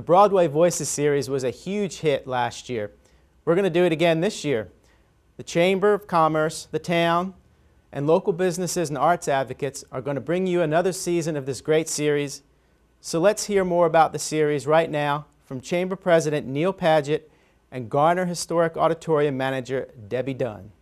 The Broadway Voices series was a huge hit last year. We're going to do it again this year. The Chamber of Commerce, the town, and local businesses and arts advocates are going to bring you another season of this great series. So let's hear more about the series right now from Chamber President Neil Padgett and Garner Historic Auditorium Manager Debbie Dunn.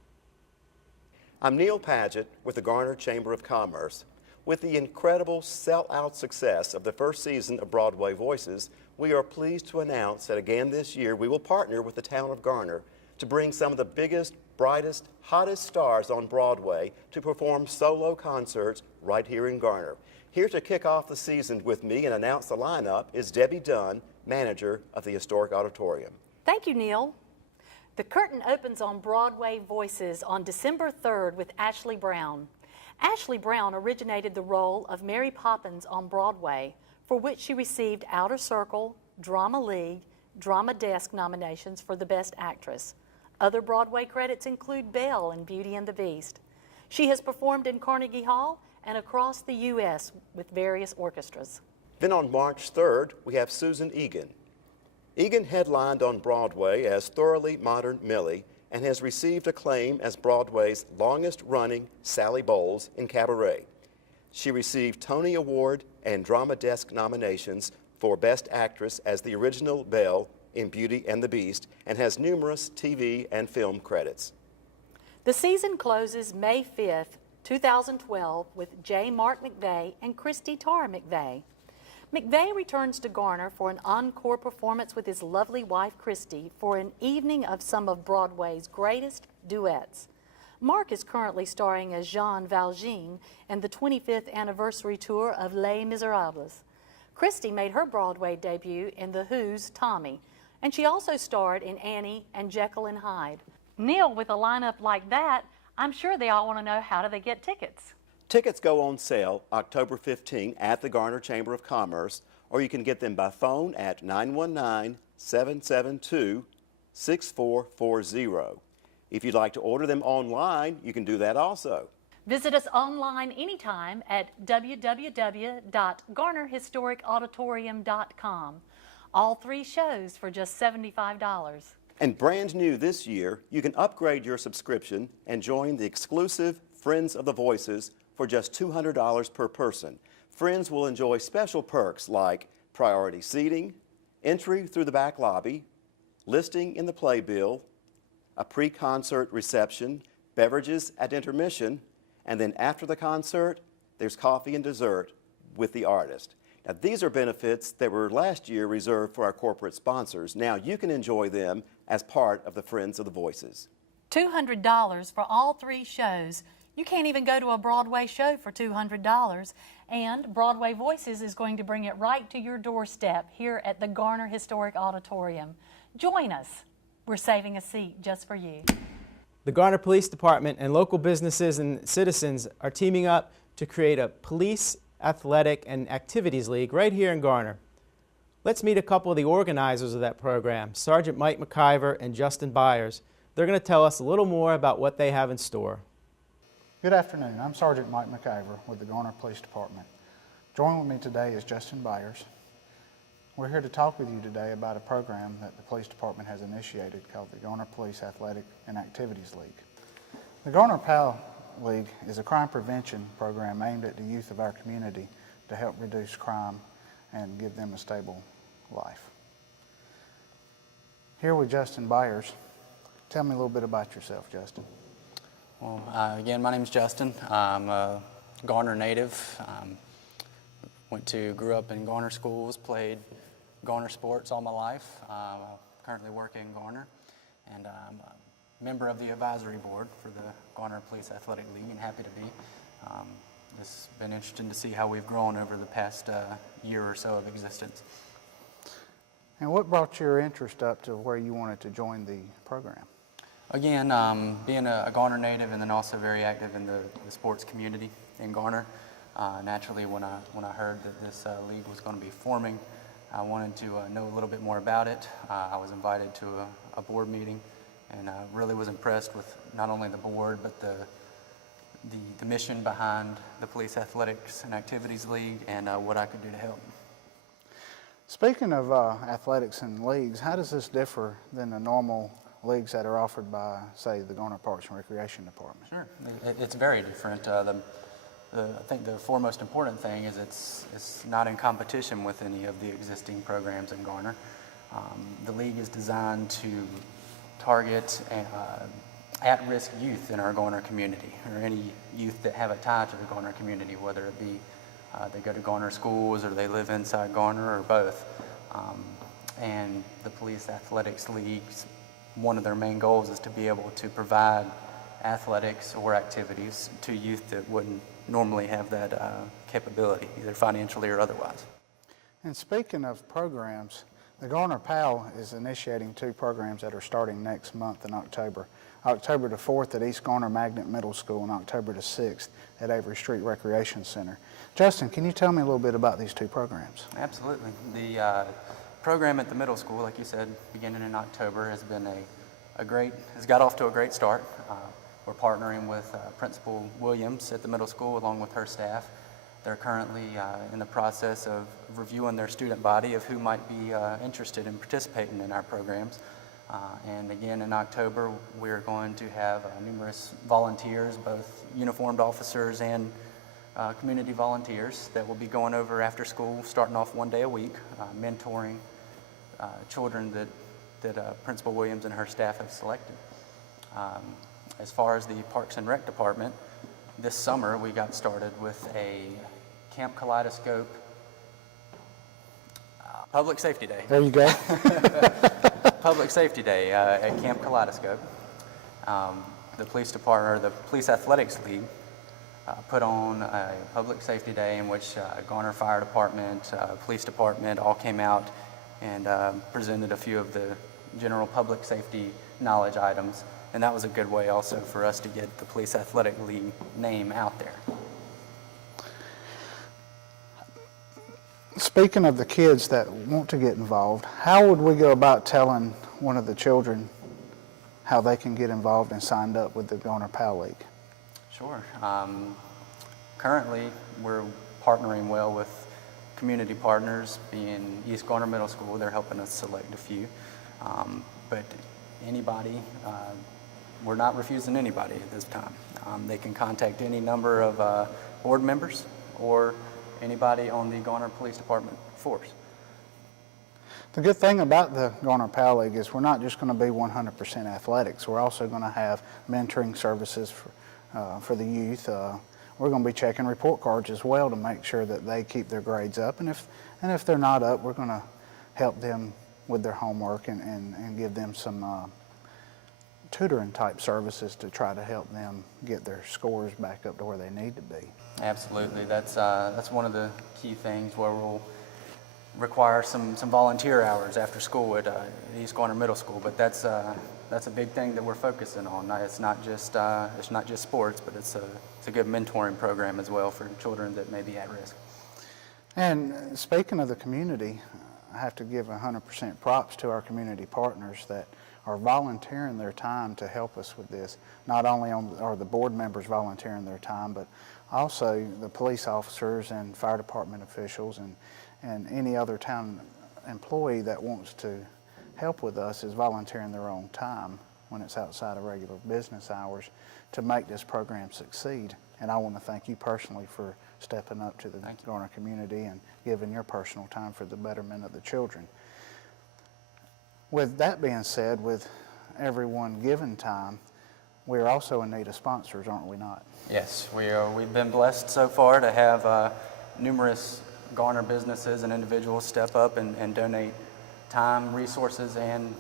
I'm Neil Padgett with the Garner Chamber of Commerce. With the incredible sell-out success of the first season of Broadway Voices, we are pleased to announce that again this year we will partner with the town of Garner to bring some of the biggest, brightest, hottest stars on Broadway to perform solo concerts right here in Garner. Here to kick off the season with me and announce the lineup is Debbie Dunn, manager of the Historic Auditorium. Thank you, Neil. The curtain opens on Broadway Voices on December 3rd with Ashley Brown. Ashley Brown originated the role of Mary Poppins on Broadway, for which she received Outer Circle, Drama League, Drama Desk nominations for the Best Actress. Other Broadway credits include Belle in Beauty and the Beast. She has performed in Carnegie Hall and across the U.S. with various orchestras. Then on March 3rd, we have Susan Egan. Egan headlined on Broadway as Thoroughly Modern Millie and has received acclaim as Broadway's longest-running Sally Bowles in Cabaret. She received Tony Award and Drama Desk nominations for Best Actress as the original Belle in Beauty and the Beast and has numerous TV and film credits. The season closes May 5th, 2012 with J. Mark McVeigh and Christy Tara McVeigh. McVeigh returns to Garner for an encore performance with his lovely wife Christy for an evening of some of Broadway's greatest duets. Mark is currently starring as Jean Valjean in the 25th anniversary tour of Les Miserables. Christy made her Broadway debut in The Who's Tommy, and she also starred in Annie and Jekyll and Hyde. Neil, with a lineup like that, I'm sure they all want to know, how do they get tickets? Tickets go on sale October 15 at the Garner Chamber of Commerce, or you can get them by phone at 919-772-6440. If you'd like to order them online, you can do that also. Visit us online anytime at www.garnerhistoricauditorium.com. All 3 shows for just $75. And brand new this year, you can upgrade your subscription and join the exclusive Friends of the Voices for just $200 per person. Friends will enjoy special perks like priority seating, entry through the back lobby, listing in the playbill, a pre-concert reception, beverages at intermission, and then after the concert, there's coffee and dessert with the artist. Now, these are benefits that were last year reserved for our corporate sponsors. Now you can enjoy them as part of the Friends of the Voices. $200 for all 3 shows. You can't even go to a Broadway show for $200, and Broadway Voices is going to bring it right to your doorstep here at the Garner Historic Auditorium. Join us. We're saving a seat just for you. The Garner Police Department and local businesses and citizens are teaming up to create a police, athletic, and activities league right here in Garner. Let's meet a couple of the organizers of that program, Sergeant Mike McIver and Justin Byers. They're going to tell us a little more about what they have in store. Good afternoon. I'm Sergeant Mike McIver with the Garner Police Department. Joining with me today is Justin Byers. We're here to talk with you today about a program that the Police Department has initiated called the Garner Police Athletic and Activities League. The Garner PAL League is a crime prevention program aimed at the youth of our community to help reduce crime and give them a stable life. Here with Justin Byers. Tell me a little bit about yourself, Justin. Well, again, my name is Justin. I'm a Garner native. Grew up in Garner schools, played Garner sports all my life. Currently work in Garner, and I'm a member of the advisory board for the Garner Police Athletic League, and happy to be. It's been interesting to see how we've grown over the past year or so of existence. And what brought your interest up to where you wanted to join the program? Again, being a Garner native and then also very active in the sports community in Garner, naturally when I heard that this league was going to be forming, I wanted to know a little bit more about it. I was invited to a board meeting and really was impressed with not only the board but the mission behind the Police Athletics and Activities League and what I could do to help. Speaking of athletics and leagues, how does this differ than the normal leagues that are offered by, say, the Garner Parks and Recreation Department? Sure, it's very different. I think the foremost important thing is it's not in competition with any of the existing programs in Garner. The league is designed to target at-risk youth in our Garner community, or any youth that have a tie to the Garner community, whether it be they go to Garner schools or they live inside Garner or both. And the Police Athletics Leagues, one of their main goals is to be able to provide athletics or activities to youth that wouldn't normally have that capability, either financially or otherwise. And speaking of programs, the Garner PAL is initiating 2 programs that are starting next month in October. October the 4th at East Garner Magnet Middle School and October the 6th at Avery Street Recreation Center. Justin, can you tell me a little bit about these 2 programs? Absolutely. The program at the middle school, like you said, beginning in October, has been has got off to a great start. We're partnering with Principal Williams at the middle school along with her staff. They're currently in the process of reviewing their student body of who might be interested in participating in our programs. And again, in October, we're going to have numerous volunteers, both uniformed officers and community volunteers, that will be going over after school, starting off 1 day a week, mentoring children that Principal Williams and her staff have selected. As far as the Parks and Rec Department, this summer we got started with a Camp Kaleidoscope Public Safety Day. There you go. Public Safety Day at Camp Kaleidoscope. The police department, or the Police Athletics League, put on a Public Safety Day in which Garner Fire Department, Police Department all came out and presented a few of the general public safety knowledge items. And that was a good way also for us to get the Police Athletic League name out there. Speaking of the kids that want to get involved, how would we go about telling one of the children how they can get involved and signed up with the Garner PAL League? Sure. Currently, we're partnering well with community partners, being East Garner Middle School. They're helping us select a few. But anybody, we're not refusing anybody at this time. They can contact any number of board members or anybody on the Garner Police Department force. The good thing about the Garner PAL League is we're not just going to be 100% athletics. We're also going to have mentoring services for the youth. We're going to be checking report cards as well to make sure that they keep their grades up. And if they're not up, we're going to help them with their homework and give them some tutoring type services to try to help them get their scores back up to where they need to be. Absolutely. That's one of the key things where we'll require some volunteer hours after school at East Garner Middle School, but that's a big thing that we're focusing on. It's not just sports, but it's a good mentoring program as well for children that may be at risk. And speaking of the community, I have to give 100% props to our community partners that are volunteering their time to help us with this. Not only are the board members volunteering their time, but also the police officers and fire department officials and any other town employee that wants to help with us is volunteering their own time when it's outside of regular business hours to make this program succeed. And I want to thank you personally for stepping up to the Garner community and giving your personal time for the betterment of the children. With that being said, with everyone given time, we're also in need of sponsors, aren't we not? Yes, we've been blessed so far to have numerous Garner businesses and individuals step up and donate time, resources, and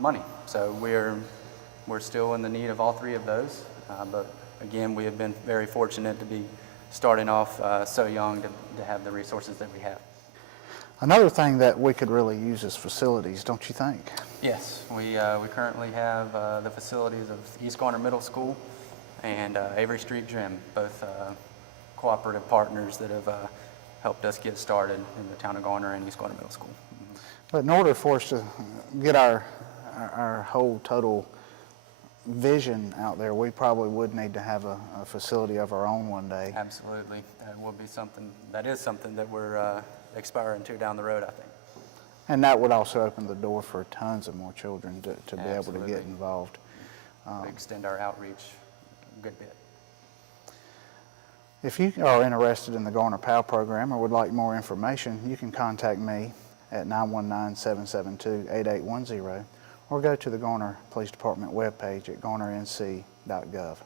money. So we're still in the need of all 3 of those. But again, we have been very fortunate to be starting off so young to have the resources that we have. Another thing that we could really use is facilities, don't you think? Yes, we currently have the facilities of East Garner Middle School and Avery Street Gym, both cooperative partners that have helped us get started in the town of Garner and East Garner Middle School. But in order for us to get our whole total vision out there, we probably would need to have a facility of our own one day. Absolutely, that is something that we're aspiring to down the road, I think. And that would also open the door for tons of more children to be able to Absolutely. get involved. Extend our outreach a good bit. If you are interested in the Garner PAL program or would like more information, you can contact me at 919-772-8810 or go to the Garner Police Department webpage at garnernc.gov.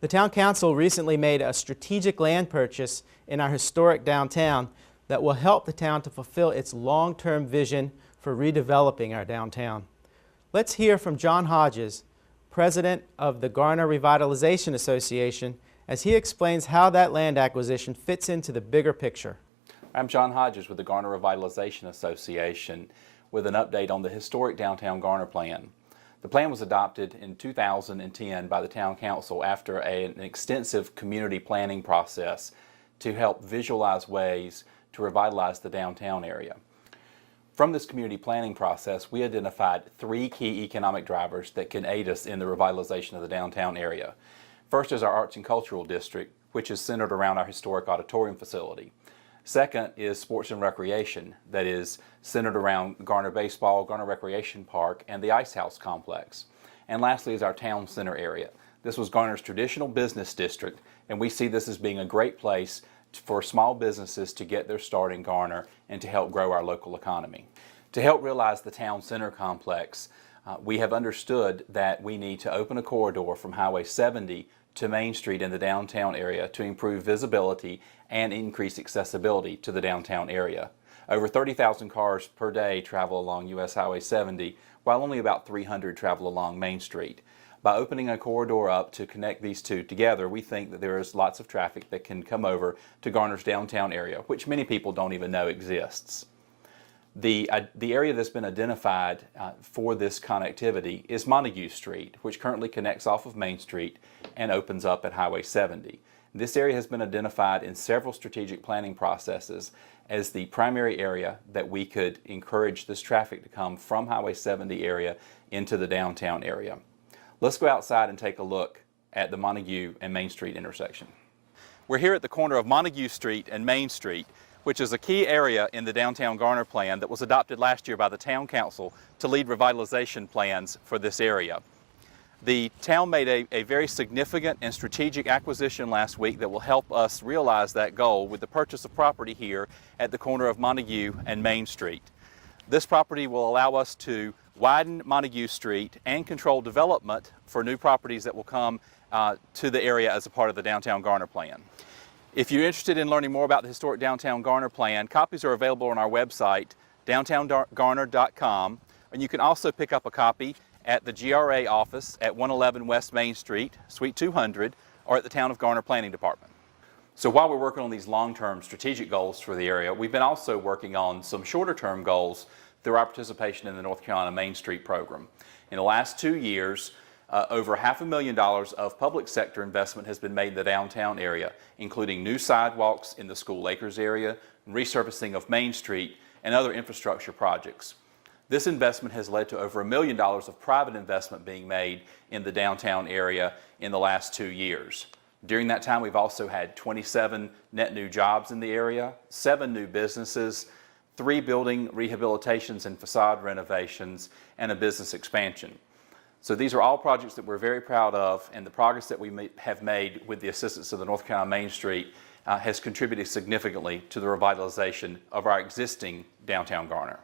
The Town Council recently made a strategic land purchase in our historic downtown that will help the town to fulfill its long-term vision for redeveloping our downtown. Let's hear from John Hodges, President of the Garner Revitalization Association, as he explains how that land acquisition fits into the bigger picture. I'm John Hodges with the Garner Revitalization Association with an update on the historic downtown Garner plan. The plan was adopted in 2010 by the Town Council after an extensive community planning process to help visualize ways to revitalize the downtown area. From this community planning process, we identified 3 key economic drivers that can aid us in the revitalization of the downtown area. First is our Arts and Cultural District, which is centered around our historic auditorium facility. Second is Sports and Recreation, that is centered around Garner Baseball, Garner Recreation Park, and the Ice House Complex. And lastly is our Town Center area. This was Garner's traditional business district, and we see this as being a great place for small businesses to get their start in Garner and to help grow our local economy. To help realize the Town Center Complex, we have understood that we need to open a corridor from Highway 70 to Main Street in the downtown area to improve visibility and increase accessibility to the downtown area. Over 30,000 cars per day travel along US Highway 70, while only about 300 travel along Main Street. By opening a corridor up to connect these two together, we think that there is lots of traffic that can come over to Garner's downtown area, which many people don't even know exists. The area that's been identified for this connectivity is Montague Street, which currently connects off of Main Street and opens up at Highway 70. This area has been identified in several strategic planning processes as the primary area that we could encourage this traffic to come from Highway 70 area into the downtown area. Let's go outside and take a look at the Montague and Main Street intersection. We're here at the corner of Montague Street and Main Street, which is a key area in the downtown Garner plan that was adopted last year by the Town Council to lead revitalization plans for this area. The town made a very significant and strategic acquisition last week that will help us realize that goal with the purchase of property here at the corner of Montague and Main Street. This property will allow us to widen Montague Street and control development for new properties that will come to the area as a part of the downtown Garner plan. If you're interested in learning more about the historic downtown Garner plan, copies are available on our website, downtowngarner.com, and you can also pick up a copy at the GRA office at 111 West Main Street, Suite 200, or at the Town of Garner Planning Department. So while we're working on these long-term strategic goals for the area, we've been also working on some shorter-term goals through our participation in the North Carolina Main Street program. In the last 2 years, over $500,000 of public sector investment has been made in the downtown area, including new sidewalks in the School Acres area, resurfacing of Main Street, and other infrastructure projects. This investment has led to over $1 million of private investment being made in the downtown area in the last 2 years. During that time, we've also had 27 net new jobs in the area, 7 new businesses, 3 building rehabilitations and facade renovations, and a business expansion. So these are all projects that we're very proud of, and the progress that we have made with the assistance of the North Carolina Main Street has contributed significantly to the revitalization of our existing downtown Garner.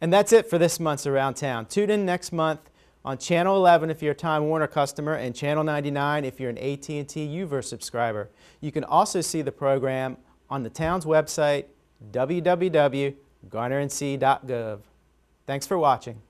And that's it for this month's Around Town. Tune in next month on Channel 11 if you're a Time Warner customer and Channel 99 if you're an AT&T UVerse subscriber. You can also see the program on the town's website, www.garnernc.gov. Thanks for watching.